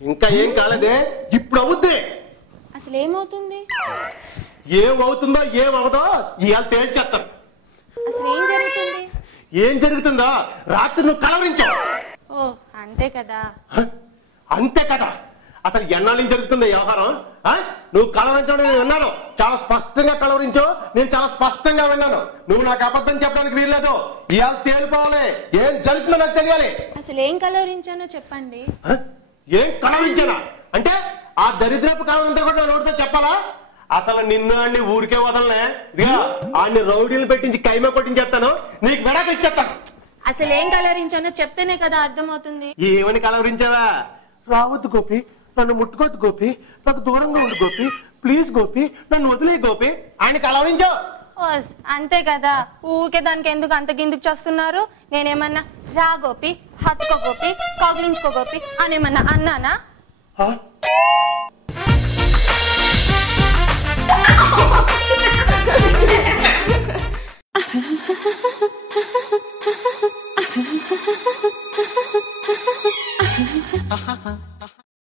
ఇంకా ఏం కాలేదే, ఇప్పుడు అవుద్ది. అసలు ఏమవుతుంది? ఏమవుతుందో ఏమవుదో ఇవాళ తేల్చేస్తాను. అసలు ఏం జరుగుతుంది? ఏం జరుగుతుందో రాత్రి నువ్వు కలవరించావు. ఓ అంతే కదా. అంతే కదా. అసలు ఎన్నాళ్ళు జరుగుతుంది వ్యవహారం? నువ్వు కలవరించడం నేను విన్నాను, చాలా స్పష్టంగా కలవరించావు, నేను చాలా స్పష్టంగా విన్నాను. నువ్వు నాకు అబద్ధం చెప్పడానికి వీల్లేదు. ఇవాళ తేలిపోవాలి, ఏం జరుగుతుందో నాకు తెలియాలి. అసలు ఏం కలవరించానో చెప్పండి. ఏం కలవరించానా అంటే ఆ దరిద్రపు కలవరంతా కూడా నోటితో చెప్పాలా? అసలు నిన్ను అన్ని ఊరికే వదలనే, ఇదిగా అన్ని రౌడీలు పెట్టించి కైమ కొట్టించేస్తాను, నీకు విడాకులు ఇచ్చేస్తాను. అసలు ఏం కలవరించానో చెప్తేనే కదా అర్థమవుతుంది. ఏమని కలవరించావా? రావద్దు గోపి, నన్ను ముట్టుకోవద్దు గోపి, నాకు దూరంగా ఉండు గోపి, ప్లీజ్ గోపి, నన్ను వదిలే గోపి, ఆయన కలవరించావు. అంతే కదా. ఊరికే దానికి ఎందుకు అంత కిందికి చేస్తున్నారు? నేనేమన్నా రా గోపి, హత్తుకో గోపి, కౌగిలించుకో గోపి అనేమన్నా అన్నానా?